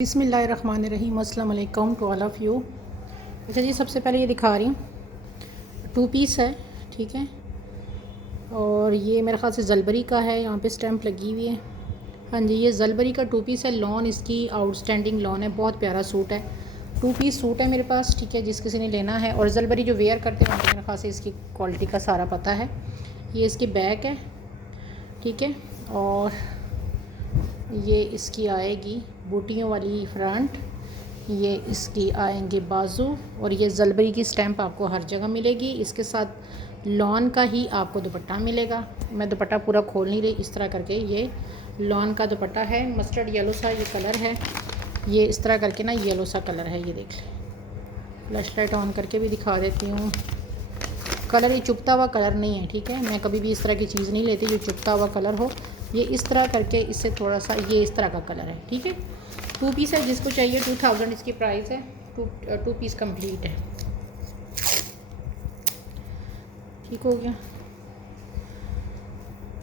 बिस्मिल्लाहिर्रहमानिर्रहीम, अस्सलाम वालेकुम टू ऑल ऑफ़ यू। अच्छा जी, सबसे पहले ये दिखा रही हूँ 2 पीस है, ठीक है। और ये मेरे ख़्याल से जलबरी का है, यहाँ पे स्टैम्प लगी हुई है। हाँ जी, ये जलबरी का 2 पीस है। लॉन इसकी आउटस्टैंडिंग लॉन है, बहुत प्यारा सूट है। 2 पीस सूट है मेरे पास, ठीक है, जिस किसी ने लेना है। और जलबरी जो वेयर करते हैं उनको मेरे ख़्याल से इसकी क्वालिटी का सारा पता है। ये इसकी बैक है, ठीक है। और ये इसकी आएगी बूटियों वाली फ्रंट, ये इसकी आएंगे बाजू, और ये जलबरी की स्टैम्प आपको हर जगह मिलेगी। इसके साथ लॉन का ही आपको दुपट्टा मिलेगा। मैं दुपट्टा पूरा खोल नहीं रही, इस तरह करके ये लॉन का दुपट्टा है। मस्टर्ड येलो सा ये कलर है, ये इस तरह करके ना येलो सा कलर है। ये देख लें, फ्लैश लाइट ऑन करके भी दिखा देती हूँ। कलर ये चुभता हुआ कलर नहीं है, ठीक है। मैं कभी भी इस तरह की चीज़ नहीं लेती जो चुभता हुआ कलर हो। ये इस तरह करके इससे थोड़ा सा ये इस तरह का कलर है, ठीक है। 2 पीस है, जिसको चाहिए 2000 इसकी प्राइस है। टू पीस कंप्लीट है, ठीक हो गया।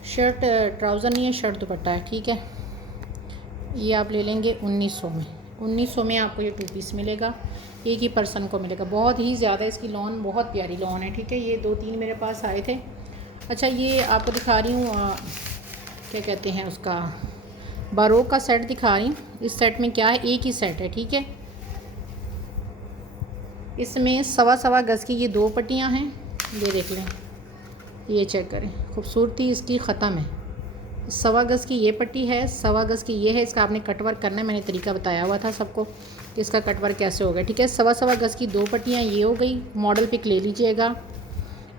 शर्ट ट्राउज़र नहीं है, शर्ट दुपट्टा है, ठीक है। ये आप ले लेंगे 1900 में। 1900 में आपको ये 2 पीस मिलेगा, एक ही पर्सन को मिलेगा। बहुत ही ज़्यादा इसकी लॉन, बहुत प्यारी लॉन है, ठीक है। ये 2-3 मेरे पास आए थे। अच्छा, ये आपको दिखा रही हूँ क्या कहते हैं उसका, बारोक का सेट दिखा रही हूँ। इस सेट में क्या है, एक ही सेट है, ठीक है। इसमें 1.25 गज़ की ये 2 पट्टियाँ हैं, ये देख लें, ये चेक करें, खूबसूरती इसकी ख़त्म है। 1.25 गज़ की ये पट्टी है, 1.25 गज़ की ये है। इसका आपने कटवर्क करना है, मैंने तरीका बताया हुआ था सबको कि इसका कटवर्क कैसे होगा, ठीक है। 1.25 गज़ की 2 पट्टियाँ ये हो गई। मॉडल पिक ले लीजिएगा।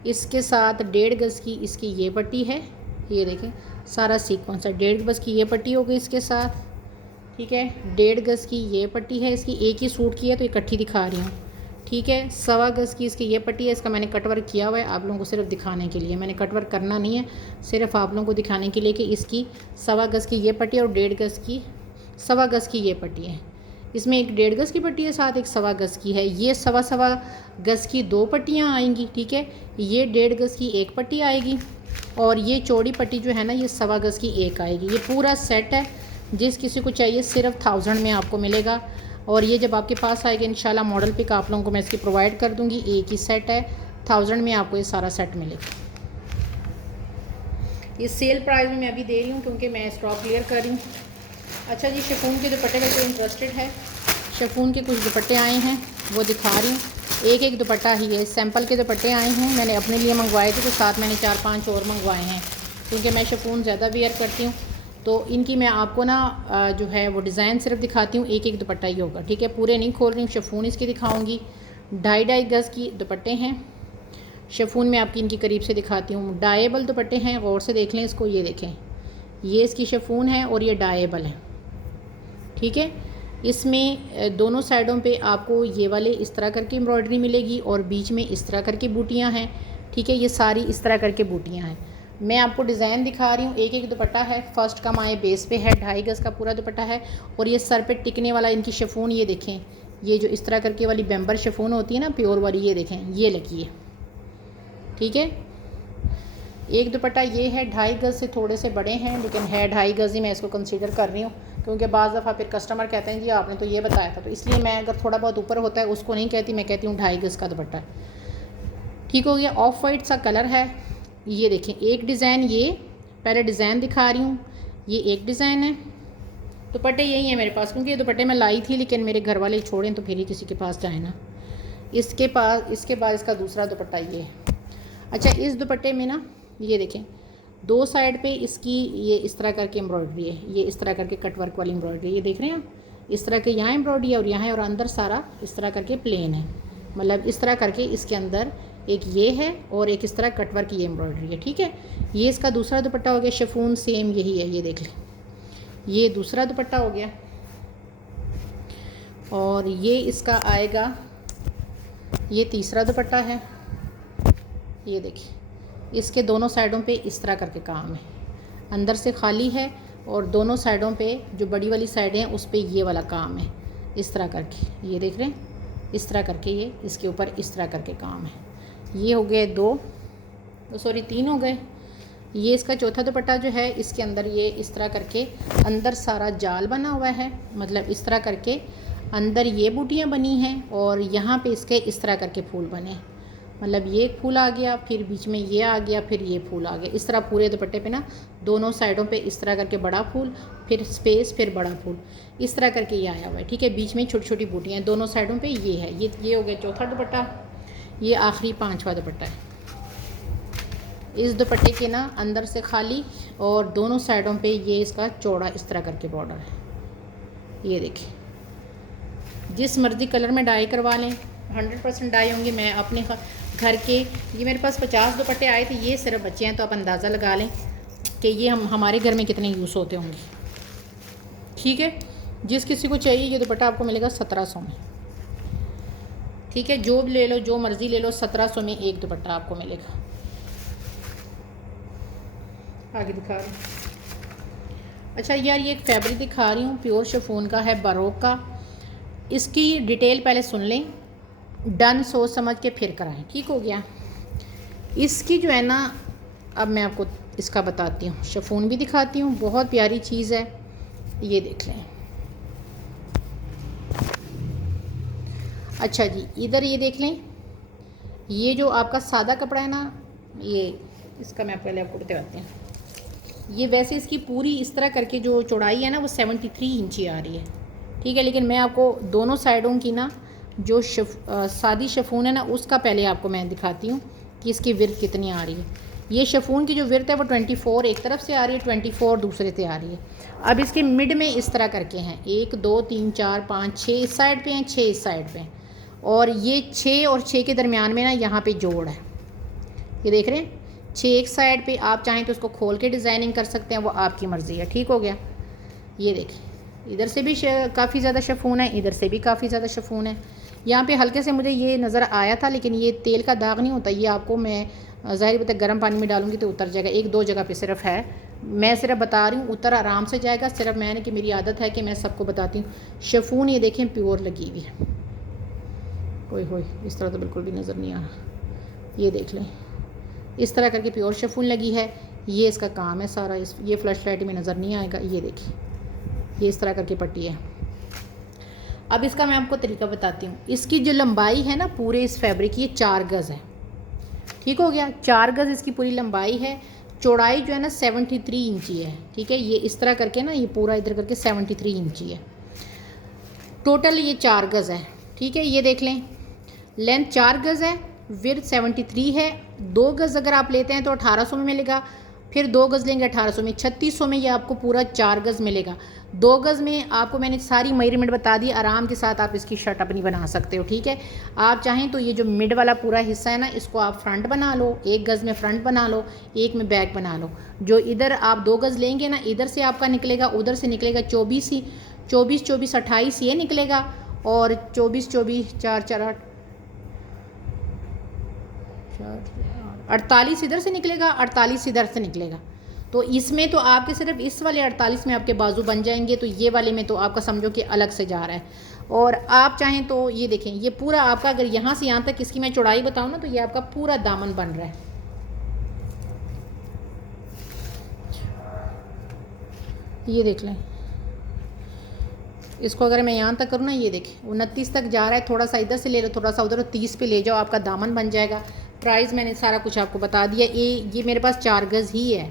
इसके साथ 1.5 गज़ की इसकी ये पट्टी है, ये देखें सारा सीक्वेंस है। 1.5 गज़ की ये पट्टी हो गई इसके साथ, ठीक है। 1.5 गज़ की ये पट्टी है, इसकी एक ही सूट की है तो इकट्ठी दिखा रही हूँ, ठीक है। 1.25 गज़ की इसकी ये पट्टी है, इसका मैंने कटवर्क किया हुआ है आप लोगों को सिर्फ दिखाने के लिए। मैंने कटवर्क करना नहीं है, सिर्फ आप लोगों को दिखाने के लिए कि इसकी 1.25 गज़ की ये पट्टी और 1.5 गज़ की 1.25 गज़ की ये पट्टी है। इसमें एक 1.5 गज़ की पट्टी है, साथ एक 1.25 गज़ की है। ये 1.25 गज़ की 2 पट्टियाँ आएंगी, ठीक है। ये 1.5 गज़ की एक पट्टी आएगी, और ये चौड़ी पट्टी जो है ना, ये 1.25 गज़ की एक आएगी। ये पूरा सेट है, जिस किसी को चाहिए सिर्फ 1000 में आपको मिलेगा। और ये जब आपके पास आएगा इंशाल्लाह, मॉडल पिक आप लोगों को मैं इसकी प्रोवाइड कर दूँगी। एक ही सेट है, 1000 में आपको ये सारा सेट मिलेगा। ये सेल प्राइस में मैं अभी दे रही हूँ क्योंकि मैं स्टॉक क्लियर कर रही हूँ। अच्छा जी, शिफॉन के दुपट्टे में कोई इंटरेस्टेड है, शिफॉन के कुछ दुपट्टे आए हैं वो दिखा रही हूँ। एक दुपट्टा ही है, सैंपल के दुपट्टे आए हैं, मैंने अपने लिए मंगवाए थे, तो साथ मैंने 4-5 और मंगवाए हैं क्योंकि मैं शिफॉन ज़्यादा वेयर करती हूँ। तो इनकी मैं आपको ना जो है वो डिज़ाइन सिर्फ दिखाती हूँ, एक दुपट्टा ही होगा, ठीक है। पूरे नहीं खोल रही हूँ, शिफॉन इसकी दिखाऊँगी। 2.5 गज़ की दुपट्टे हैं शिफॉन में, आपकी इनकी करीब से दिखाती हूँ। डाएबल दुपट्टे हैं, गौर से देख लें इसको, ये देखें, ये इसकी शिफॉन है और ये डाएबल है, ठीक है। इसमें दोनों साइडों पे आपको ये वाले इस तरह करके एम्ब्रॉयडरी मिलेगी और बीच में इस तरह करके बूटियाँ हैं, ठीक है। ये सारी इस तरह करके बूटियाँ हैं। मैं आपको डिज़ाइन दिखा रही हूँ। एक दुपट्टा है, फर्स्ट का माए बेस पे है, 2.5 गज़ का पूरा दुपट्टा है। और ये सर पे टिकने वाला इनकी शिफॉन, ये देखें, ये जो इस तरह करके वाली बेम्बर शिफॉन होती है ना, प्योर वाली, ये देखें, ये लगी है, ठीक है। एक दुपट्टा ये है, 2.5 गज़ से थोड़े से बड़े हैं, लेकिन है 2.5 गज़ ही मैं इसको कंसीडर कर रही हूँ क्योंकि बाज़ दफ़ा फिर कस्टमर कहते हैं जी आपने तो ये बताया था, तो इसलिए मैं अगर थोड़ा बहुत ऊपर होता है उसको नहीं कहती, मैं कहती हूँ 2.5 गज़ का दुपट्टा, ठीक हो गया। ऑफ वाइट सा कलर है, ये देखें। एक डिज़ाइन, ये पहले डिज़ाइन दिखा रही हूँ, ये एक डिज़ाइन है। दुपट्टे यही है मेरे पास क्योंकि ये दुपट्टे मैं लाई थी, लेकिन मेरे घर वाले छोड़ें तो फिर ही किसी के पास जाए ना। इसके बाद इसका दूसरा दुपट्टा ये है। अच्छा, इस दुपट्टे में ना ये देखें, 2 साइड पे इसकी ये इस तरह करके एम्ब्रॉयडरी है, ये इस तरह करके कटवर्क वाली एम्ब्रॉयडरी, ये देख रहे हैं आप, इस तरह के यहाँ एम्ब्रॉयडरी है और यहाँ है, और अंदर सारा इस तरह करके प्लेन है। मतलब इस तरह करके इसके अंदर एक ये है और एक इस तरह कटवर्क की एम्ब्रॉयडरी है, ठीक है। ये इसका दूसरा दुपट्टा हो गया। शिफॉन सेम यही है, ये देख लें, ये दूसरा दुपट्टा हो गया। और ये इसका आएगा, ये तीसरा दुपट्टा है, ये देखिए। इसके दोनों साइडों पे इस तरह करके काम है, अंदर से खाली है और दोनों साइडों पे जो बड़ी वाली साइडें हैं उस पे ये वाला काम है, इस तरह करके, ये देख रहे हैं, इस तरह करके ये इसके ऊपर इस तरह करके काम है। ये हो गए 2 सॉरी 3 हो गए। ये इसका चौथा दुपट्टा जो है, इसके अंदर ये इस तरह करके अंदर सारा जाल बना हुआ है, मतलब इस तरह करके अंदर ये बूटियाँ बनी हैं और यहाँ पे इसके इस तरह करके फूल बने, मतलब ये एक फूल आ गया, फिर बीच में ये आ गया, फिर ये फूल आ गया। इस तरह पूरे दुपट्टे पे ना दोनों साइडों पे इस तरह करके बड़ा फूल, फिर स्पेस, फिर बड़ा फूल, इस तरह करके ये आया हुआ है। ठीक है, बीच में छोटी छोटी बूटियाँ दोनों साइडों पे ये है। ये हो गया चौथा दुपट्टा। ये आखिरी पांचवा दुपट्टा है। इस दुपट्टे के ना अंदर से खाली और दोनों साइडों पे ये इसका चौड़ा इस तरह करके बॉर्डर है। ये देखिए, जिस मर्ज़ी कलर में डाई करवा लें, 100% डाई होंगे। मैं अपने घर के, ये मेरे पास 50 दुपट्टे आए थे, ये सिर्फ बच्चे हैं, तो आप अंदाज़ा लगा लें कि ये हमारे घर में कितने यूज़ होते होंगे। ठीक है, जिस किसी को चाहिए ये दुपट्टा आपको मिलेगा 1700 में। ठीक है, जो ले लो, जो मर्ज़ी ले लो, 1700 में एक दुपट्टा आपको मिलेगा। आगे दिखा रही हूँ। अच्छा यार, ये एक फैब्रिक दिखा रही हूँ, प्योर शिफॉन का है, बारोक का। इसकी डिटेल पहले सुन लें, डन सोच समझ के फिर कराएं। ठीक हो गया। इसकी जो है ना, अब मैं आपको इसका बताती हूँ, शिफॉन भी दिखाती हूँ, बहुत प्यारी चीज़ है। ये देख लें। अच्छा जी, इधर ये देख लें, ये जो आपका सादा कपड़ा है ना, ये इसका मैं पहले आपको बताती हूँ। ये वैसे इसकी पूरी इस तरह करके जो चौड़ाई है ना, वो 73 इंची आ रही है। ठीक है, लेकिन मैं आपको दोनों साइडों की ना जो सादी शिफॉन है ना, उसका पहले आपको मैं दिखाती हूँ कि इसकी विर्थ कितनी आ रही है। ये शिफॉन की जो विर्थ है वो 24 एक तरफ से आ रही है, 24 दूसरे से आ रही है। अब इसके मिड में इस तरह करके हैं, 1 2 3 4 5 6 इस साइड पे हैं, 6 इस साइड पे हैं, और ये 6 और 6 के दरमियान में ना यहाँ पे जोड़ है। ये देख रहे हैं, 6 एक साइड पे, आप चाहें तो उसको खोल के डिज़ाइनिंग कर सकते हैं, वो आपकी मर्ज़ी है। ठीक हो गया। ये देखिए, इधर से भी काफ़ी ज़्यादा शिफॉन है, इधर से भी काफ़ी ज़्यादा शिफॉन है। यहाँ पे हल्के से मुझे ये नज़र आया था, लेकिन ये तेल का दाग नहीं होता, ये आपको मैं ज़ाहिर बता गर्म पानी में डालूंगी तो उतर जाएगा। 1 2 जगह पे सिर्फ है, मैं सिर्फ बता रही हूँ, उतर आराम से जाएगा। सिर्फ मैंने कि मेरी आदत है कि मैं सबको बताती हूँ। शिफॉन ये देखें प्योर लगी हुई है, कोई इस तरह तो बिल्कुल भी नज़र नहीं आ रहा। ये देख लें, इस तरह करके प्योर शिफॉन लगी है। ये इसका काम है सारा, ये फ्लैश लाइट में नज़र नहीं आएगा। ये देखिए, ये इस तरह करके पट्टी है। अब इसका मैं आपको तरीका बताती हूँ। इसकी जो लंबाई है ना पूरे इस फैब्रिक की, ये 4 गज़ है। ठीक हो गया, 4 गज़ इसकी पूरी लंबाई है। चौड़ाई जो है ना 73 इंची है। ठीक है, ये इस तरह करके ना, ये पूरा इधर करके 73 इंची है। टोटल ये 4 गज़ है। ठीक है, ये देख लें, लेंथ 4 गज़ है, विड्थ 73 है। 2 गज़ अगर आप लेते हैं तो 1800 में मिलेगा, फिर 2 गज़ लेंगे 1800 में, 3600 में ये आपको पूरा 4 गज़ मिलेगा। 2 गज़ में आपको मैंने सारी मेजरमेंट बता दी, आराम के साथ आप इसकी शर्ट अपनी बना सकते हो। ठीक है, आप चाहें तो ये जो मिड वाला पूरा हिस्सा है ना, इसको आप फ्रंट बना लो, 1 गज़ में फ्रंट बना लो, 1 में बैक बना लो। जो इधर आप 2 गज़ लेंगे ना, इधर से आपका निकलेगा, उधर से निकलेगा 24 ही, 24 24 28 ये निकलेगा, और 24 24 4 4 8 48 इधर से निकलेगा, 48 इधर से निकलेगा। तो इसमें तो आपके सिर्फ इस वाले 48 में आपके बाजू बन जाएंगे, तो ये वाले में तो आपका समझो कि अलग से जा रहा है। और आप चाहें तो ये देखें, ये पूरा आपका अगर यहाँ से यहाँ तक इसकी मैं चौड़ाई बताऊँ ना, तो ये आपका पूरा दामन बन रहा है। ये देख लें, इसको अगर मैं यहाँ तक करूँ ना, ये देखें 29 तक जा रहा है। थोड़ा सा इधर से ले लो, थोड़ा सा उधर, 30 पे ले जाओ, आपका दामन बन जाएगा। प्राइस मैंने सारा कुछ आपको बता दिया। ये मेरे पास 4 गज़ ही है।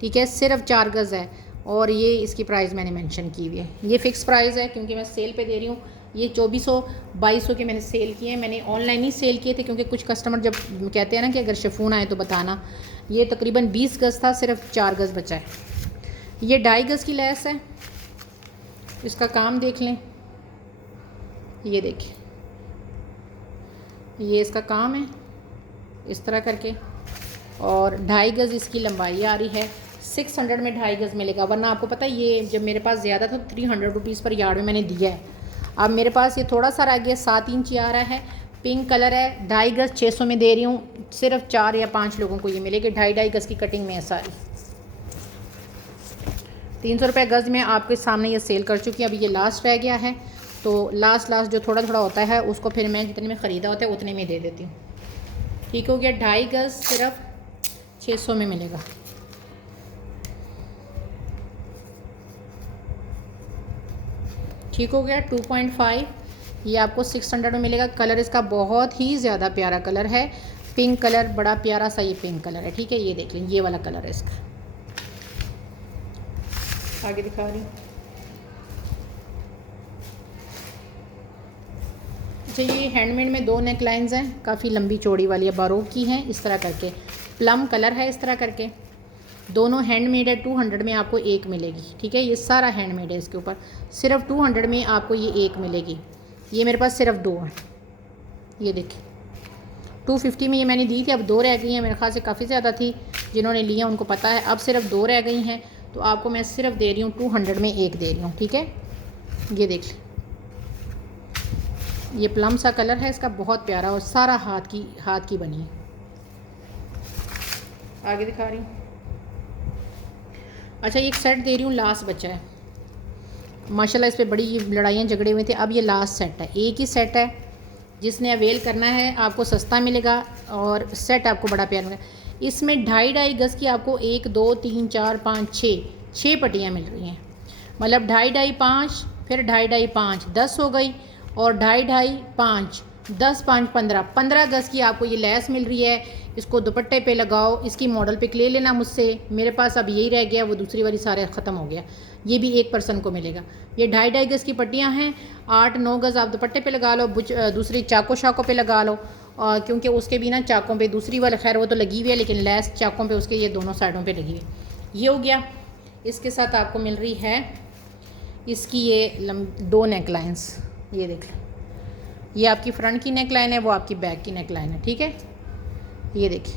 ठीक है, सिर्फ 4 गज़ है, और ये इसकी प्राइस मैंने मेंशन की हुई है। ये फ़िक्स प्राइस है क्योंकि मैं सेल पे दे रही हूँ। ये 2400 2200 के मैंने सेल किए हैं, मैंने ऑनलाइन ही सेल किए थे, क्योंकि कुछ कस्टमर जब कहते हैं ना कि अगर शिफॉन आए तो बताना। ये तकरीबन 20 गज़ था, सिर्फ 4 गज़ बचा है। ये 2.5 गज़ की लैस है, इसका काम देख लें। ये देखिए, ये इसका काम है इस तरह करके, और 2.5 गज़ इसकी लंबाई आ रही है। 600 में 2.5 गज़ मिलेगा, वरना आपको पता है ये जब मेरे पास ज़्यादा था 300 रुपीज़ पर यार्ड में मैंने दिया है। अब मेरे पास ये थोड़ा सा रह गया, 7 इंच आ रहा है, पिंक कलर है, 2.5 गज़ 600 में दे रही हूँ। सिर्फ 4 या 5 लोगों को ये मिलेगी 2.5 गज़ की कटिंग में है सारी। 300 रुपये गज़ में आपके सामने ये सेल कर चुकी है। अभी ये लास्ट रह गया है, तो लास्ट जो थोड़ा थोड़ा होता है उसको फिर मैं जितने में ख़रीदा होता है उतने में दे देती हूँ। ठीक हो गया, 2.5 गज़ सिर्फ 600 में मिलेगा। ठीक हो गया। 2.5 ये आपको 600 में मिलेगा। कलर इसका बहुत ही ज़्यादा प्यारा कलर है, पिंक कलर, बड़ा प्यारा सा ये पिंक कलर है। ठीक है, ये देख लें, ये वाला कलर है इसका। आगे दिखा रही हूँ। अच्छा, ये हैंडमेड में 2 नेक लाइन्स हैं, काफ़ी लंबी चौड़ी वाली है, बारोक की हैं, इस तरह करके प्लम कलर है इस तरह करके। दोनों हैंडमेड है। 200 में आपको एक मिलेगी। ठीक है, ये सारा हैंडमेड है। इसके ऊपर सिर्फ 200 में आपको ये एक मिलेगी। ये मेरे पास सिर्फ 2 हैं, ये देखिए। 250 में ये मैंने दी थी, अब 2 रह गई हैं। मेरे ख्याल से काफ़ी ज़्यादा थी, जिन्होंने लिया उनको पता है। अब सिर्फ 2 रह गई हैं, तो आपको मैं सिर्फ दे रही हूँ 200 में एक दे रही हूँ। ठीक है, ये देख लें, ये प्लम सा कलर है इसका, बहुत प्यारा, और सारा हाथ की बनी है। आगे दिखा रही हूँ। अच्छा, ये एक सेट दे रही हूँ, लास्ट बचा है माशाल्लाह। इस पर बड़ी लड़ाइयाँ झगड़े हुए थे, अब ये लास्ट सेट है, एक ही सेट है। जिसने अवेल करना है आपको सस्ता मिलेगा और सेट आपको बड़ा प्यारा मिलेगा। इसमें 2.5 गज़ की आपको 1 2 3 4 5 6 पट्टियाँ मिल रही हैं। मतलब 2.5 5, फिर 2.5 5 10 हो गई, और 2.5 5 10 5 15 गज़ की आपको ये लैस मिल रही है। इसको दुपट्टे पे लगाओ। इसकी मॉडल पिक ले लेना मुझसे, मेरे पास अब यही रह गया, वो दूसरी वाली सारे ख़त्म हो गया। ये भी एक पर्सन को मिलेगा। ये 2.5 गज़ की पट्टियाँ हैं। 8 9 गज़ आप दुपट्टे पे लगा लो, दूसरी चाकों शाकों पे लगा लो, क्योंकि उसके भी ना चाकों पे दूसरी वाली, खैर वो तो लगी हुई है, लेकिन लैस चाकों पे उसके ये दोनों साइडों पे लगी हुई है। ये हो गया। इसके साथ आपको मिल रही है इसकी ये 2 नेक लाइन्स, ये देख लें। ये आपकी फ्रंट की नेक लाइन है, वो आपकी बैक की नेक लाइन है। ठीक है, ये देखिए,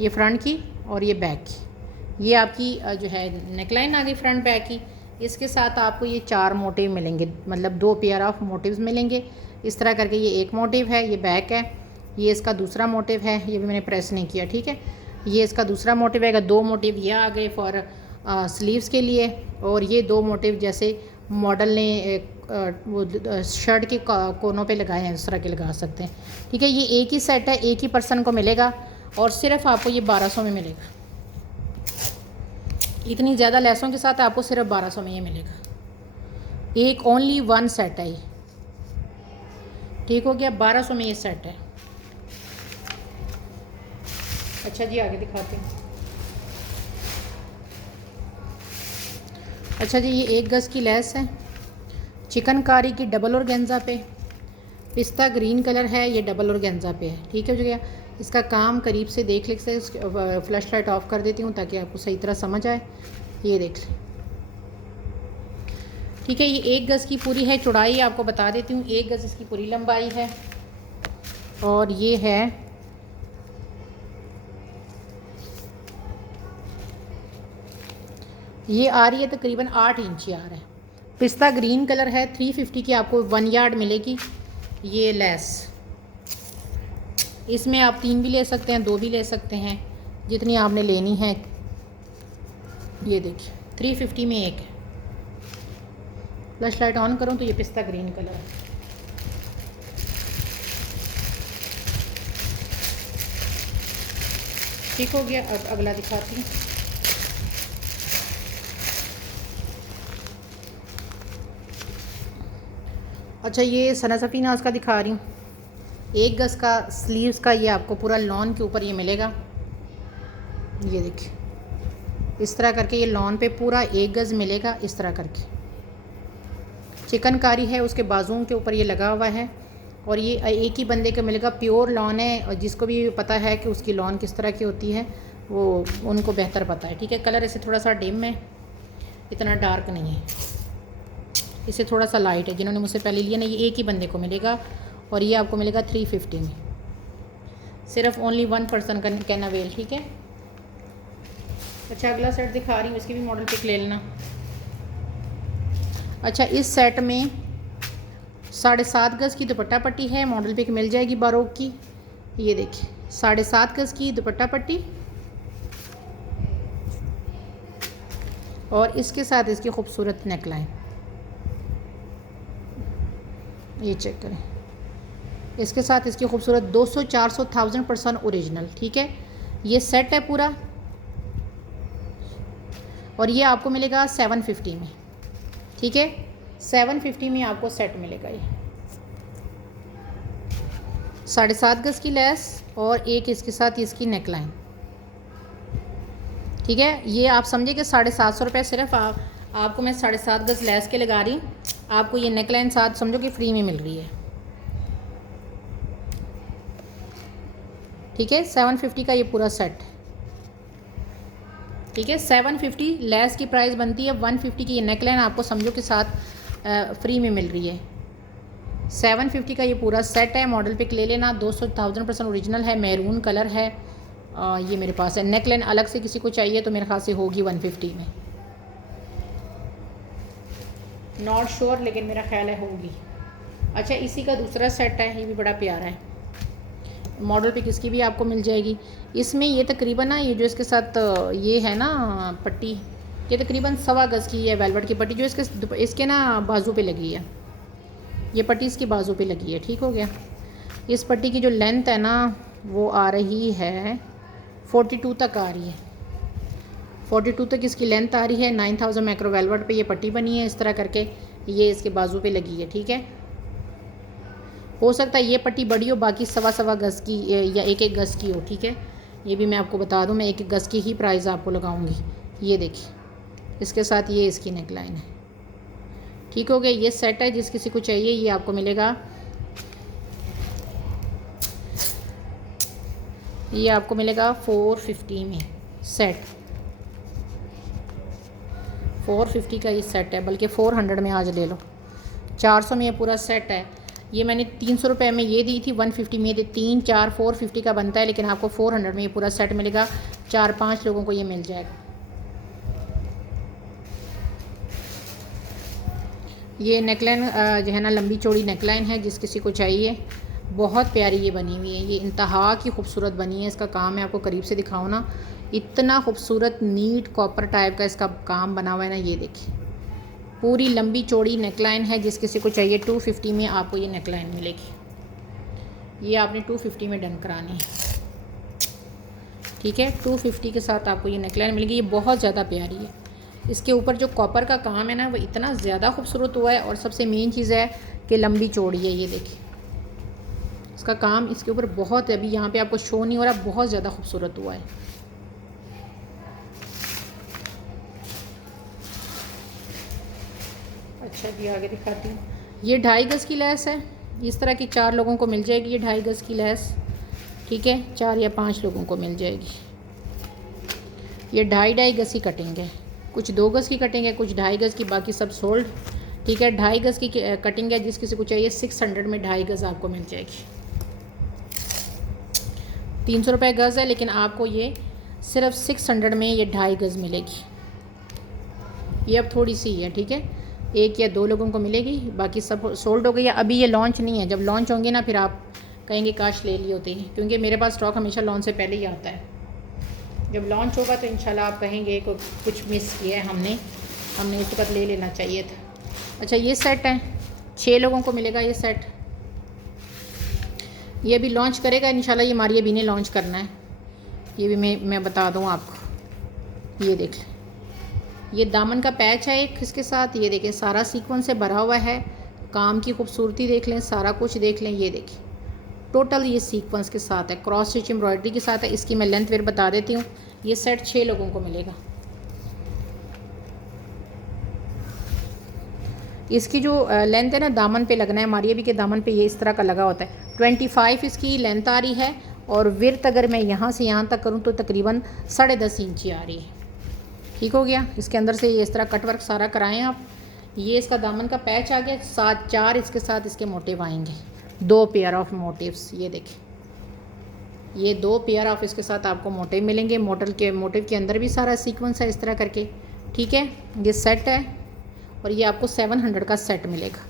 ये फ्रंट की और ये बैक की, ये आपकी जो है नेक लाइन आ गई फ्रंट बैक की। इसके साथ आपको ये 4 मोटिव मिलेंगे, मतलब 2 पेयर ऑफ मोटिव्स मिलेंगे इस तरह करके। ये एक मोटिव है, ये बैक है, ये इसका दूसरा मोटिव है, ये भी मैंने प्रेस नहीं किया। ठीक है, ये इसका दूसरा मोटिव है। 2 मोटिव ये आ गए फॉर स्लीव्स के लिए, और ये 2 मोटिव जैसे मॉडल ने वो शर्ट के कोनों पे लगाए हैं, इस तरह के लगा सकते हैं। ठीक है, ये एक ही सेट है, एक ही पर्सन को मिलेगा, और सिर्फ आपको ये 1200 में मिलेगा। इतनी ज़्यादा लैसों के साथ आपको सिर्फ 1200 में ये मिलेगा। एक ओनली 1 सेट है ये। ठीक हो गया, 1200 में ये सेट है। अच्छा जी, आगे दिखाते हैं। अच्छा जी, ये 1 गज़ की लैस है, चिकनकारी की डबल ऑर्गेन्जा पे, पिस्ता ग्रीन कलर है, ये डबल ऑर्गेन्जा पे है। ठीक है हो गया। इसका काम करीब से देख ले सकते, फ्लैश लाइट ऑफ कर देती हूँ ताकि आपको सही तरह समझ आए। ये देख लें। ठीक है, ये 1 गज़ की पूरी है चौड़ाई, आपको बता देती हूँ। 1 गज़ इसकी पूरी लंबाई है, और ये है ये आ रही है तकरीबन 8 इंच आ रहा है। पिस्ता ग्रीन कलर है। 350 की आपको 1 यार्ड मिलेगी ये लैस। इसमें आप 3 भी ले सकते हैं, 2 भी ले सकते हैं, जितनी आपने लेनी है। ये देखिए, 350 में एक है। फ्लैश लाइट ऑन करूँ तो ये पिस्ता ग्रीन कलर है। ठीक हो गया। अब अगला दिखाती हूँ। अच्छा, ये सना सफ़ीना उसका दिखा रही हूँ। 1 गज़ का स्लीव्स का ये आपको पूरा लॉन के ऊपर ये मिलेगा। ये देखिए, इस तरह करके ये लॉन पे पूरा 1 गज़ मिलेगा, इस तरह करके। चिकनकारी है, उसके बाजुओं के ऊपर ये लगा हुआ है, और ये एक ही बंदे को मिलेगा। प्योर लॉन है, और जिसको भी पता है कि उसकी लॉन किस तरह की होती है, वो उनको बेहतर पता है। ठीक है, कलर इसे थोड़ा सा डिम है, इतना डार्क नहीं है, इसे थोड़ा सा लाइट है। जिन्होंने मुझसे पहले लिया ना, ये एक ही बंदे को मिलेगा, और ये आपको मिलेगा 350 में। सिर्फ ओनली 1 पर्सन कैन अवेल। ठीक है। अच्छा, अगला सेट दिखा रही हूँ, इसकी भी मॉडल पिक ले लेना। अच्छा, इस सेट में 7.5 गज़ की दुपट्टा पट्टी है, मॉडल पिक मिल जाएगी बारोक की। ये देखिए, 7.5 गज़ की दुपट्टा पट्टी, और इसके साथ इसकी खूबसूरत नेकलाइन। ये चेक करें, इसके साथ इसकी खूबसूरत 200 400 1000% ओरिजिनल। ठीक है, ये सेट है पूरा, और ये आपको मिलेगा 750 में। ठीक है, 750 में आपको सेट मिलेगा ये। 7.5 गज़ की लेस और एक इसके साथ इसकी नेकलाइन। ठीक है, ये आप समझे कि 750 रुपये सिर्फ आपको मैं 7.5 गज़ लेस के लगा रही। आपको ये नेकलाइन साथ समझो कि फ्री में मिल रही है। ठीक है, 750 का ये पूरा सेट। ठीक है, 750 लेस की प्राइस बनती है। 150 की ये नेकलाइन आपको समझो के साथ फ्री में मिल रही है। 750 का ये पूरा सेट है। मॉडल पिक ले लेना। 1000% ओरिजिनल है, मैरून कलर है। ये मेरे पास है। नेकलाइन अलग से किसी को चाहिए तो मेरे ख्याल से होगी 150 में, नॉट श्योर लेकिन मेरा ख्याल है होगी। अच्छा, इसी का दूसरा सेट है, ये भी बड़ा प्यारा है। मॉडल पिक इसकी भी आपको मिल जाएगी। इसमें ये तकरीबन ना, ये जो इसके साथ ये है ना पट्टी, ये तकरीबन 1.25 गज़ की है वेलवेट की पट्टी, जो इसके ना बाजू पे लगी है। ये पट्टी इसकी बाजू पे लगी है। ठीक हो गया। इस पट्टी की जो लेंथ है ना वो आ रही है 42 तक आ रही है। 42 तक इसकी लेंथ आ रही है। 9000 माइक्रो वेलवेट पे ये पट्टी बनी है। इस तरह करके ये इसके बाजू पे लगी है। ठीक है, हो सकता है ये पट्टी बड़ी हो, बाकी 1.25 गज़ की या 1 गज़ की हो। ठीक है, ये भी मैं आपको बता दूं, मैं 1 गज़ की ही प्राइस आपको लगाऊंगी। ये देखिए, इसके साथ ये इसकी नेकलाइन है। ठीक हो गया। ये सेट है, जिस किसी को चाहिए ये आपको मिलेगा। ये आपको मिलेगा 450 में सेट। 450 का ये सेट है, बल्कि 400 में आज ले लो। 400 में ये पूरा सेट है। ये मैंने 300 रुपये में ये दी थी, 150 में ये 3 4 450 का बनता है, लेकिन आपको 400 में ये पूरा सेट मिलेगा। 4-5 लोगों को ये मिल जाएगा। ये नेकलाइन जो है ना लंबी चौड़ी नेकलाइन है, जिस किसी को चाहिए। बहुत प्यारी ये बनी हुई है, ये इंतहा की खूबसूरत बनी है। इसका काम मैं आपको करीब से दिखाऊँ ना, इतना खूबसूरत नीट कॉपर टाइप का इसका काम बना हुआ है ना। ये देखिए, पूरी लंबी चौड़ी नेकलाइन है। जिस किसी को चाहिए 250 में आपको ये नेकलाइन मिलेगी। ये आपने 250 में डन करानी है। ठीक है, 250 के साथ आपको ये नेकलाइन मिलेगी। ये बहुत ज़्यादा प्यारी है। इसके ऊपर जो कॉपर का काम है ना वो इतना ज़्यादा खूबसूरत हुआ है, और सबसे मेन चीज़ है कि लंबी चौड़ी है। ये देखिए, इसका काम इसके ऊपर बहुत, अभी यहाँ पे आपको शो नहीं हो रहा, बहुत ज़्यादा खूबसूरत हुआ है। अच्छा जी, आगे दिखाती हूँ। ये 2.5 गज़ की लेस है। इस तरह की 4 लोगों को मिल जाएगी ये 2.5 गज़ की लेस। ठीक है, 4 या 5 लोगों को मिल जाएगी। ये 2.5 गज़ की कटिंग है, कुछ 2 गज़ की कटिंग है, कुछ 2.5 गज़ की, बाकी सब सोल्ड। ठीक है, 2.5 गज़ की कटिंग है। जिस किसी को चाहिए 600 में 2.5 गज़ आपको मिल जाएगी। 300 रुपये गज़ है, लेकिन आपको ये सिर्फ 600 में ये 2.5 गज़ मिलेगी। ये अब थोड़ी सी है। ठीक है, 1 या 2 लोगों को मिलेगी, बाकी सब सोल्ड हो गई है। अभी ये लॉन्च नहीं है, जब लॉन्च होंगे ना फिर आप कहेंगे काश ले ली होती है, क्योंकि मेरे पास स्टॉक हमेशा लॉन्च से पहले ही आता है। जब लॉन्च होगा तो इंशाल्लाह आप कहेंगे को कुछ मिस किया है हमने इस वक्त ले लेना चाहिए था। अच्छा, ये सेट है, 6 लोगों को मिलेगा ये सेट। ये भी लॉन्च करेगा इंशाल्लाह, ये मारिया भी ने लॉन्च करना है। ये भी मैं बता दूँ आपको। ये देख लें, ये दामन का पैच है एक इसके साथ। ये देखें, सारा सीक्वेंस से भरा हुआ है। काम की खूबसूरती देख लें, सारा कुछ देख लें। ये देखें, टोटल ये सीक्वेंस के साथ है, क्रॉस स्टिच एम्ब्रॉयडरी के साथ है। इसकी मैं लेंथ फिर बता देती हूँ। ये सेट 6 लोगों को मिलेगा। इसकी जो लेंथ है ना, दामन पे लगना है, मारिया भी के दामन पे ये इस तरह का लगा होता है। 25 इसकी लेंथ आ रही है, और विर्थ अगर मैं यहाँ से यहाँ तक करूँ तो तकरीबन 10.5 इंची आ रही है। ठीक हो गया। इसके अंदर से ये इस तरह कट वर्क सारा कराएं आप। ये इसका दामन का पैच आ गया। 4 इसके साथ इसके मोटिव आएंगे, 2 पेयर ऑफ मोटिव्स। ये देखें, ये 2 पेयर ऑफ इसके साथ आपको मोटिव मिलेंगे। मोटिव के अंदर भी सारा सीक्वेंस है इस तरह करके। ठीक है, ये सेट है, और ये आपको 700 का सेट मिलेगा।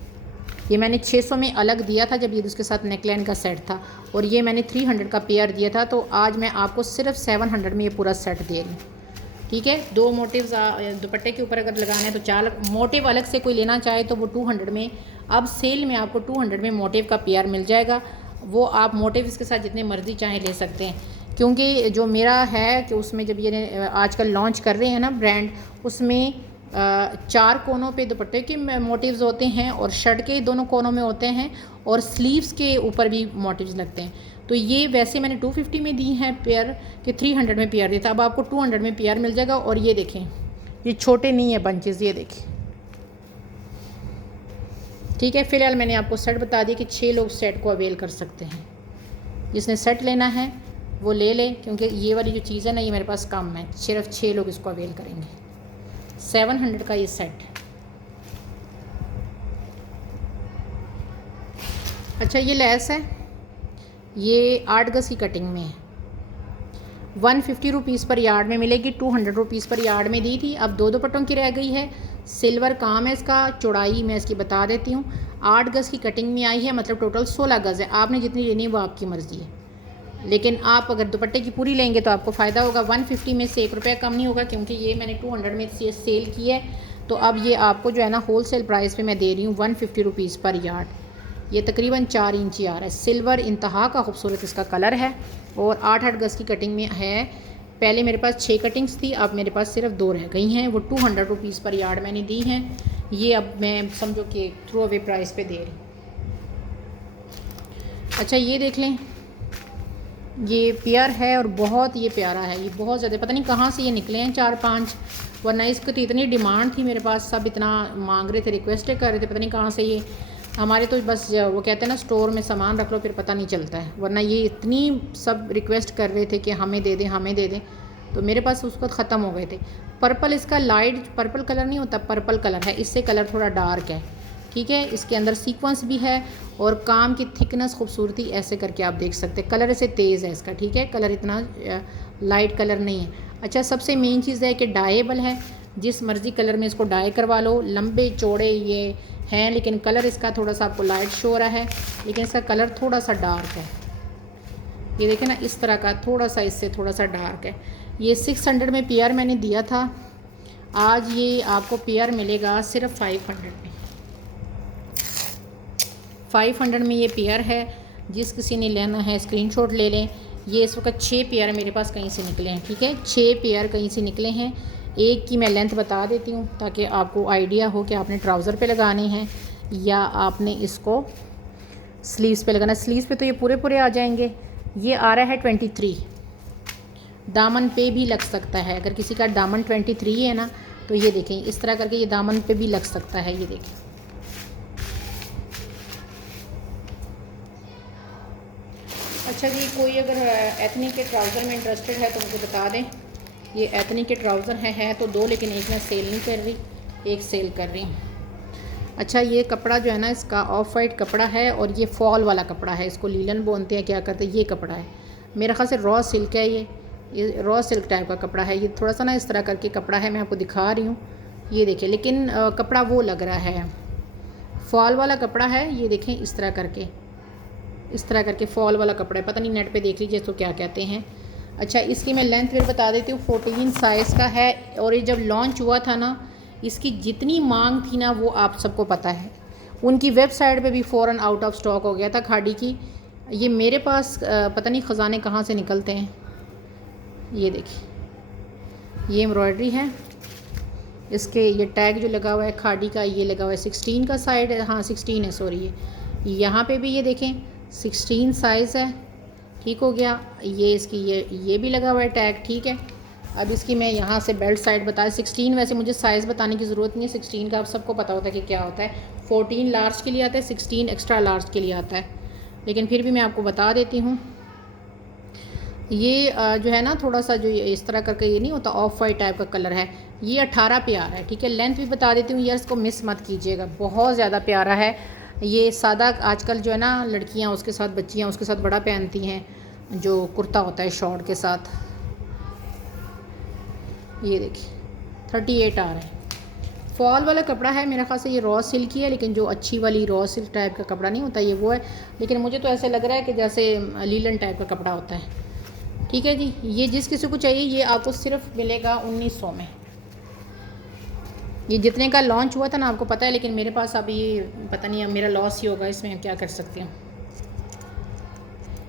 ये मैंने 600 में अलग दिया था जब ये उसके साथ नेकलाइन का सेट था, और ये मैंने 300 का पेयर दिया था। तो आज मैं आपको सिर्फ 700 में ये पूरा सेट दे रही हूँ। ठीक है, 2 मोटिव्स दुपट्टे के ऊपर अगर लगाना है तो 4 मोटिव अलग से कोई लेना चाहे तो वो 200 में, अब सेल में आपको 200 में मोटिव का पेयर मिल जाएगा। वो आप मोटिव इसके साथ जितने मर्ज़ी चाहें ले सकते हैं, क्योंकि जो मेरा है कि उसमें जब ये आजकल लॉन्च कर रहे हैं ना ब्रांड, उसमें 4 कोनों पे दुपट्टे के मोटिव्स होते हैं और शर्ट के दोनों कोनों में होते हैं और स्लीव्स के ऊपर भी मोटिव्स लगते हैं। तो ये वैसे मैंने 250 में दी हैं पेयर कि 300 में पेयर दिया था, अब आपको 200 में पेयर मिल जाएगा। और ये देखें, ये छोटे नहीं है बंचेस, ये देखें, ठीक है। फ़िलहाल मैंने आपको सेट बता दिया कि 6 लोग सेट को अवेल कर सकते हैं। जिसने सेट लेना है वो ले ले, क्योंकि ये वाली जो चीज़ है ना, ये मेरे पास कम है, सिर्फ 6 लोग इसको अवेल करेंगे। 700 का ये सेट। अच्छा, ये लेस है, ये 8 गज की कटिंग में है, 150 रुपीज़ पर यार्ड में मिलेगी, 200 रुपीज़ पर यार्ड में दी थी, अब 2 दुपट्टों की रह गई है। सिल्वर काम है इसका, चौड़ाई मैं इसकी बता देती हूँ, 8 गज़ की कटिंग में आई है, मतलब टोटल 16 गज़ है। आपने जितनी लेनी है वो आपकी मर्ज़ी है, लेकिन आप अगर दुपट्टे की पूरी लेंगे तो आपको फ़ायदा होगा। 150 में से 1 रुपया कम नहीं होगा, क्योंकि ये मैंने 200 में से सेल की है। तो अब ये आपको जो है ना होल सेल प्राइस पर मैं दे रही हूँ 150 रुपीज़ पर यार्ड। ये तकरीबन 4 इंच आ रहा है। सिल्वर इंतहा का खूबसूरत इसका कलर है और 8-8 गज़ की कटिंग में है। पहले मेरे पास 6 कटिंग्स थी, अब मेरे पास सिर्फ 2 रह गई हैं, वो 200 रुपीज़ पर यार्ड मैंने दी हैं। ये अब मैं समझो कि थ्रो अवे प्राइस पे दे रही। अच्छा, ये देख लें, ये पेयर है और बहुत ये प्यारा है, ये बहुत ज़्यादा, पता नहीं कहाँ से ये निकले हैं 4-5, वरना इसकी तो इतनी डिमांड थी मेरे पास, सब इतना मांग रहे थे, रिक्वेस्ट कर रहे थे, पता नहीं कहाँ से ये। हमारे तो बस वो कहते हैं ना, स्टोर में सामान रख लो फिर पता नहीं चलता है, वरना ये इतनी सब रिक्वेस्ट कर रहे थे कि हमें दे दें, हमें दे दें, तो मेरे पास उस वक्त ख़त्म हो गए थे। पर्पल इसका लाइट पर्पल कलर नहीं होता, पर्पल कलर है, इससे कलर थोड़ा डार्क है, ठीक है। इसके अंदर सीक्वेंस भी है और काम की थिकनेस खूबसूरती ऐसे करके आप देख सकते हैं। कलर ऐसे तेज़ है इसका, ठीक है, कलर इतना लाइट कलर नहीं है। अच्छा, सबसे मेन चीज़ है कि डाएबल है, जिस मर्ज़ी कलर में इसको डाई करवा लो। लंबे चौड़े ये हैं, लेकिन कलर इसका थोड़ा सा आपको लाइट शो हो रहा है, लेकिन इसका कलर थोड़ा सा डार्क है। ये देखें ना, इस तरह का थोड़ा सा, इससे थोड़ा सा डार्क है। ये 600 में पेयर मैंने दिया था, आज ये आपको पेयर मिलेगा सिर्फ 500 में। 500 में ये पेयर है। जिस किसी ने लेना है स्क्रीनशॉट ले लें। ये इस वक्त 6 पेयर मेरे पास कहीं से निकले हैं, ठीक है, 6 पेयर कहीं से निकले हैं। एक की मैं लेंथ बता देती हूँ ताकि आपको आइडिया हो कि आपने ट्राउज़र पे लगाने हैं या आपने इसको स्लीव्स पे लगाना है। स्लीव्स पे तो ये पूरे पूरे आ जाएंगे। ये आ रहा है 23, दामन पे भी लग सकता है, अगर किसी का दामन 23 है ना, तो ये देखें इस तरह करके ये दामन पे भी लग सकता है। ये देखें, अच्छा जी, कोई अगर एथनिक के ट्राउज़र में इंटरेस्टेड है तो मुझे बता दें। ये एथनिक के ट्राउज़र हैं तो 2, लेकिन एक मैं सेल नहीं कर रही, एक सेल कर रही हूँ। अच्छा, ये कपड़ा जो है ना, इसका ऑफ वाइट कपड़ा है और ये फॉल वाला कपड़ा है, इसको लीलन बोलते हैं, क्या करते हैं, ये कपड़ा है, मेरा ख्याल से रॉ सिल्क है। ये रॉ सिल्क टाइप का कपड़ा है। ये थोड़ा सा ना इस तरह करके कपड़ा है, मैं आपको दिखा रही हूँ, ये देखिए, लेकिन कपड़ा वो लग रहा है, फॉल वाला कपड़ा है। ये देखें इस तरह करके, इस तरह करके फॉल वाला कपड़ा है, पता नहीं नेट पे देख लीजिए इसको क्या कहते हैं। अच्छा, इसकी मैं लेंथ फिर बता देती हूँ, 14 साइज़ का है। और ये जब लॉन्च हुआ था ना, इसकी जितनी मांग थी ना वो आप सबको पता है। उनकी वेबसाइट पे भी फ़ौरन आउट ऑफ स्टॉक हो गया था खाड़ी की। ये मेरे पास पता नहीं ख़जाने कहाँ से निकलते हैं। ये देखिए, ये एम्ब्रॉयडरी है, इसके ये टैग जो लगा हुआ है खाड़ी का, ये लगा हुआ है 16 का साइड है, हाँ 16 है, सॉरी। ये यहाँ पे भी ये देखें 16 साइज़ है, ठीक हो गया। ये इसकी ये भी लगा हुआ है टैग, ठीक है। अब इसकी मैं यहाँ से बेल्ट साइड बता, 16 वैसे मुझे साइज़ बताने की ज़रूरत नहीं है, 16 का आप सबको पता होता है कि क्या होता है। 14 लार्ज के लिए आता है, 16 एक्स्ट्रा लार्ज के लिए आता है, लेकिन फिर भी मैं आपको बता देती हूँ। ये जो है ना, थोड़ा सा जो इस तरह करके ये नहीं होता, ऑफ वाइट टाइप का कलर है, ये 18 पे आ रहा है, ठीक है। लेंथ भी बता देती हूँ यार, इसको मिस मत कीजिएगा, बहुत ज़्यादा प्यारा है। ये सादा आजकल जो है ना लड़कियाँ उसके साथ, बच्चियाँ उसके साथ बड़ा पहनती हैं, जो कुर्ता होता है शॉर्ट के साथ। ये देखिए 38 आ रहा है, फॉल वाला कपड़ा है, मेरा ख्याल से ये रॉ सिल्क ही है, लेकिन जो अच्छी वाली रॉ सिल्क टाइप का कपड़ा नहीं होता ये वो है, लेकिन मुझे तो ऐसे लग रहा है कि जैसे लीलन टाइप का कपड़ा होता है, ठीक है जी। ये जिस किसी को चाहिए ये आपको सिर्फ मिलेगा 1900 में। ये जितने का लॉन्च हुआ था ना आपको पता है, लेकिन मेरे पास अभी ये पता नहीं, अब मेरा लॉस ही होगा, इसमें क्या कर सकती हूँ।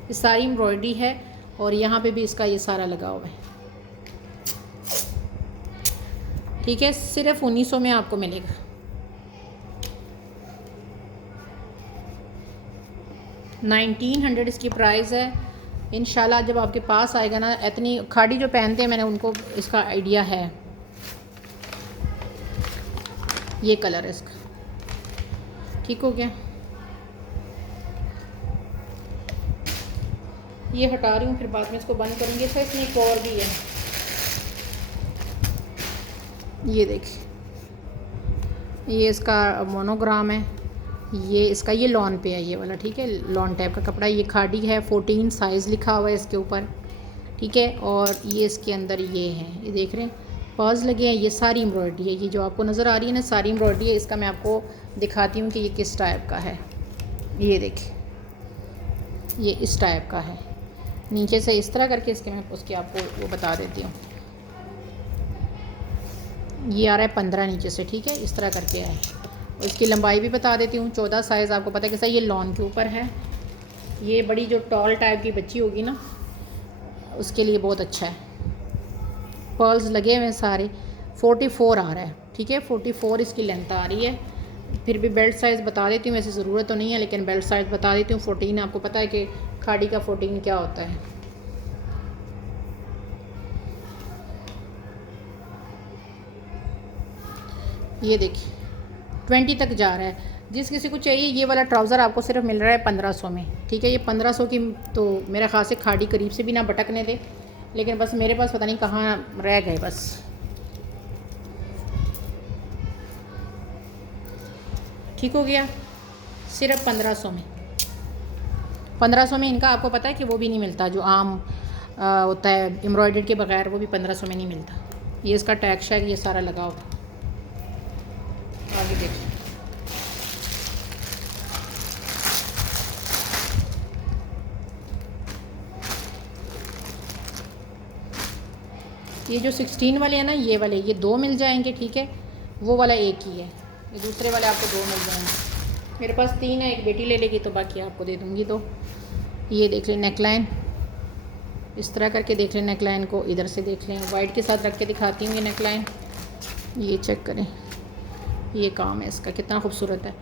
ये सारी एम्ब्रॉयडरी है और यहाँ पे भी इसका ये सारा लगा हुआ है। ठीक है, सिर्फ 1900 में आपको मिलेगा। $1900 इसकी प्राइस है। इंशाल्लाह जब आपके पास आएगा ना, इतनी खाड़ी जो पहनते हैं मैंने उनको इसका आइडिया है। ये कलर है इसका, ठीक हो गया। ये हटा रही हूँ, फिर बाद में इसको बंद करूँगी। इसका इसमें एक और भी है, ये देखिए, ये इसका मोनोग्राम है। ये इसका ये लॉन पे है ये वाला, ठीक है, लॉन टाइप का कपड़ा। ये खाड़ी है, 14 साइज़ लिखा हुआ है इसके ऊपर, ठीक है। और ये इसके अंदर ये है, ये देख रहे हैं पर्स लगे हैं। ये सारी एम्ब्रॉयडरी है, ये जो आपको नज़र आ रही है ना, सारी एम्ब्रॉयडरी है। इसका मैं आपको दिखाती हूँ कि ये किस टाइप का है। ये देखिए, ये इस टाइप का है। नीचे से इस तरह करके इसके मैं उसके आपको वो बता देती हूँ। ये आ रहा है 15 नीचे से, ठीक है, इस तरह करके है। और इसकी लंबाई भी बता देती हूँ, 14 साइज़ आपको पता है कैसा। ये लॉन के ऊपर है। ये बड़ी जो टॉल टाइप की बच्ची होगी ना, उसके लिए बहुत अच्छा है। पर्ल्स लगे हुए हैं सारे। 44 आ रहा है, ठीक है, 44 इसकी लेंथ आ रही है। फिर भी बेल्ट साइज़ बता देती हूँ, वैसे ज़रूरत तो नहीं है लेकिन बेल्ट साइज़ बता देती हूँ। 14 आपको पता है कि खाड़ी का 14 क्या होता है। ये देखिए 20 तक जा रहा है। जिस किसी को चाहिए ये वाला ट्राउज़र आपको सिर्फ मिल रहा है 1500 में, ठीक है। ये 1500 की तो मेरा ख़ास से खाड़ी करीब से भी ना भटकने दे, लेकिन बस मेरे पास पता नहीं कहाँ रह गए बस। ठीक हो गया, सिर्फ 1500 में। 1500 में इनका आपको पता है कि वो भी नहीं मिलता जो आम होता है एम्ब्रॉयडर्ड के बगैर, वो भी 1500 में नहीं मिलता। ये इसका टैग शैग ये सारा लगा होगा। आगे देखिए, ये जो 16 वाले हैं ना, ये वाले ये 2 मिल जाएंगे, ठीक है। वो वाला एक ही है, ये दूसरे वाले आपको 2 मिल जाएंगे। मेरे पास 3 है, एक बेटी ले लेगी तो बाकी आपको दे दूँगी। तो ये देख लें नेकलाइन, इस तरह करके देख लें नेकलाइन को। इधर से देख लें, वाइट के साथ रख के दिखाती हूँ ये नेकलाइन। ये चेक करें, ये काम है इसका, कितना खूबसूरत है।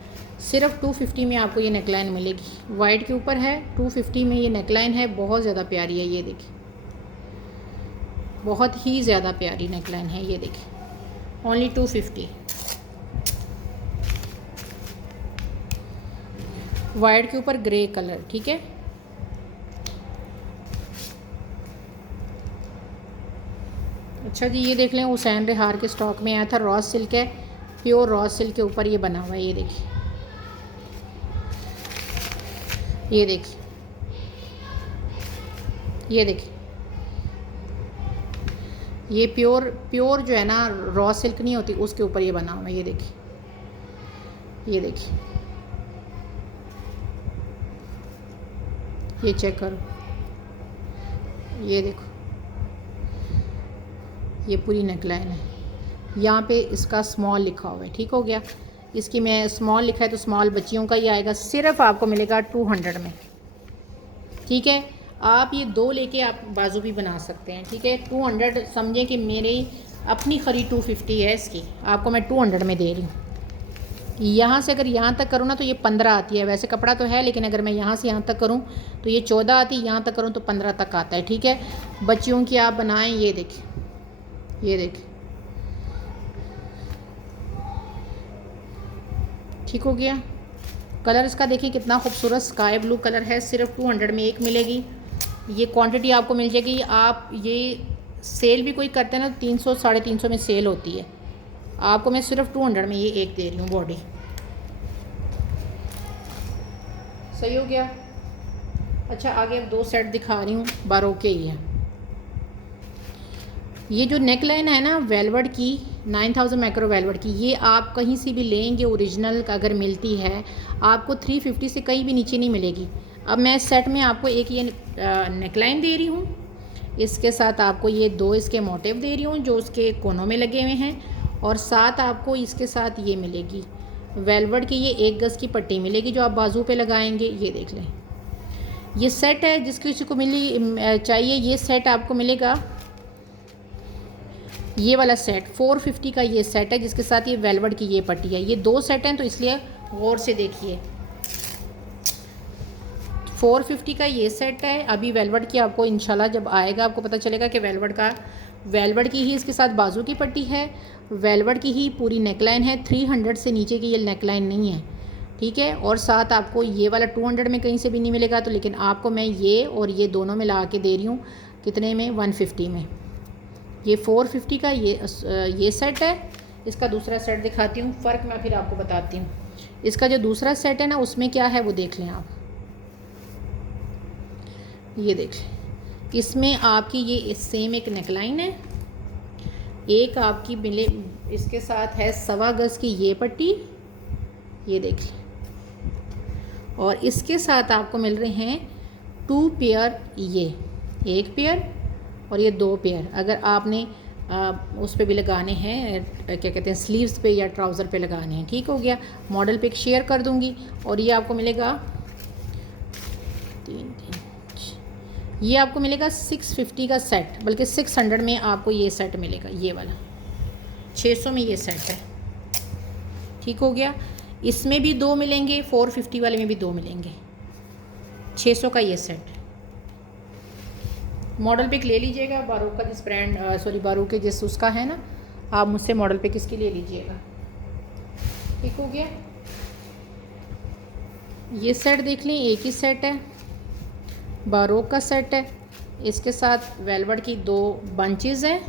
सिर्फ 250 में आपको ये नेकलाइन मिलेगी। वाइट के ऊपर है, 250 में ये नेकलाइन है। बहुत ज़्यादा प्यारी है, ये देखिए, बहुत ही ज़्यादा प्यारी नेकलाइन है। ये देखिए, ओनली 250। वाइट के ऊपर ग्रे कलर, ठीक है। अच्छा जी, ये देख लें, हुसैन रिहार के स्टॉक में आया था। रॉ सिल्क है, प्योर रॉ सिल्क के ऊपर ये बना हुआ है। ये देखिए, ये देखिए, ये देखिए, ये प्योर जो है ना, रॉ सिल्क नहीं होती, उसके ऊपर ये बना हुआ है। ये देखिए, ये देखिए, ये चेक करो, ये देखो, ये पूरी नेकलाइन है। यहाँ पे इसका स्मॉल लिखा हुआ है, ठीक हो गया। इसकी मैं स्मॉल लिखा है तो स्मॉल बच्चियों का ही आएगा। सिर्फ आपको मिलेगा 200 में, ठीक है। आप ये 2 लेके आप बाजू भी बना सकते हैं, ठीक है। 200 समझें कि मेरी अपनी खरीद 250 है, इसकी आपको मैं 200 में दे रही हूँ। यहाँ से अगर यहाँ तक करूँ ना तो ये 15 आती है। वैसे कपड़ा तो है, लेकिन अगर मैं यहाँ से यहाँ तक करूँ तो ये 14 आती है, यहाँ तक करूँ तो 15 तक आता है, ठीक है। बच्चियों की आप बनाएं। ये देखिए, ये देखिए, ठीक हो गया। कलर इसका देखिए कितना खूबसूरत स्काई ब्लू कलर है। सिर्फ 200 में एक मिलेगी। ये क्वांटिटी आपको मिल जाएगी। आप ये सेल भी कोई करते हैं ना, 300 350 में सेल होती है। आपको मैं सिर्फ 200 में ये एक दे रही हूँ बॉडी। सही हो गया। अच्छा, आगे अब 2 सेट दिखा रही हूँ, बारो के ही हैं। ये जो नेकलाइन है ना वेलवेट की, 9000 माइक्रो वेलवेट की, ये आप कहीं से भी लेंगे ओरिजिनल का अगर मिलती है, आपको 350 से कहीं भी नीचे नहीं मिलेगी। अब मैं सेट में आपको एक ये नेकलाइन दे रही हूँ, इसके साथ आपको ये 2 इसके मोटिव दे रही हूँ जो उसके कोनों में लगे हुए हैं, और साथ आपको इसके साथ ये मिलेगी वेलवेट की, ये 1 गज़ की पट्टी मिलेगी जो आप बाजू पे लगाएंगे। ये देख लें, ये सेट है। जिस किसी को चाहिए ये सेट आपको मिलेगा ये वाला सेट 450 का ये सेट है, जिसके साथ ये वेलवेट की ये पट्टी है। ये 2 सेट हैं तो इसलिए गौर से देखिए। 450 का ये सेट है। अभी वेलवेट की आपको इंशाल्लाह जब आएगा आपको पता चलेगा कि वेलवेट की ही इसके साथ बाजू की पट्टी है, वेलवेट की ही पूरी नेकलाइन है। 300 से नीचे की ये नेकलाइन नहीं है, ठीक है। और साथ आपको ये वाला 200 में कहीं से भी नहीं मिलेगा, तो लेकिन आपको मैं ये और ये दोनों में ला के दे रही हूँ कितने में, 150 में। ये 450 का ये सेट है। इसका दूसरा सेट दिखाती हूँ, फ़र्क मैं फिर आपको बताती हूँ। इसका जो दूसरा सेट है ना, उसमें क्या है वो देख लें आप। ये देख लें, इसमें आपकी ये सेम एक नेकलाइन है, एक आपकी मिले इसके साथ है 1.25 गज़ की ये पट्टी, ये देख लें। और इसके साथ आपको मिल रहे हैं 2 पेयर, ये 1 पेयर और ये 2 पेयर। अगर आपने उस पे भी लगाने हैं, क्या कहते हैं, स्लीव्स पे या ट्राउज़र पे लगाने हैं, ठीक हो गया। मॉडल पिक शेयर कर दूंगी। और ये आपको मिलेगा 3 ये आपको मिलेगा 650 का सेट, बल्कि 600 में आपको ये सेट मिलेगा। ये वाला 600 में ये सेट है, ठीक हो गया। इसमें भी 2 मिलेंगे, 450 वाले में भी 2 मिलेंगे। 600 का ये सेट। मॉडल पिक ले लीजिएगा बारूक का, जिस ब्रांड बारूक के जिस उसका है ना, आप मुझसे मॉडल पिक इसकी ले लीजिएगा, ठीक हो गया। ये सेट देख लें, एक ही सेट है, बारूक का सेट है। इसके साथ वेलवेट की 2 बंचेज़ हैं।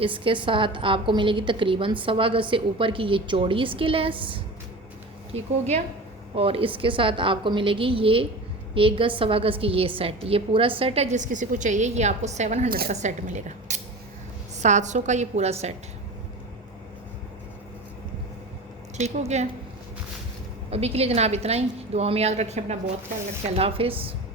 इसके साथ आपको मिलेगी तकरीबन 1.25 गज़ से ऊपर की ये चौड़ी इसकी लेस, ठीक हो गया। और इसके साथ आपको मिलेगी ये 1 गज़ 1.25 गज़ की ये सेट। ये पूरा सेट है, जिस किसी को चाहिए ये आपको 700 का सेट मिलेगा, 700 का ये पूरा सेट, ठीक हो गया। अभी के लिए जनाब इतना ही। दुआ में याद रखें अपना, बहुत ख्याल रखें। अल्लाह हाफिज़।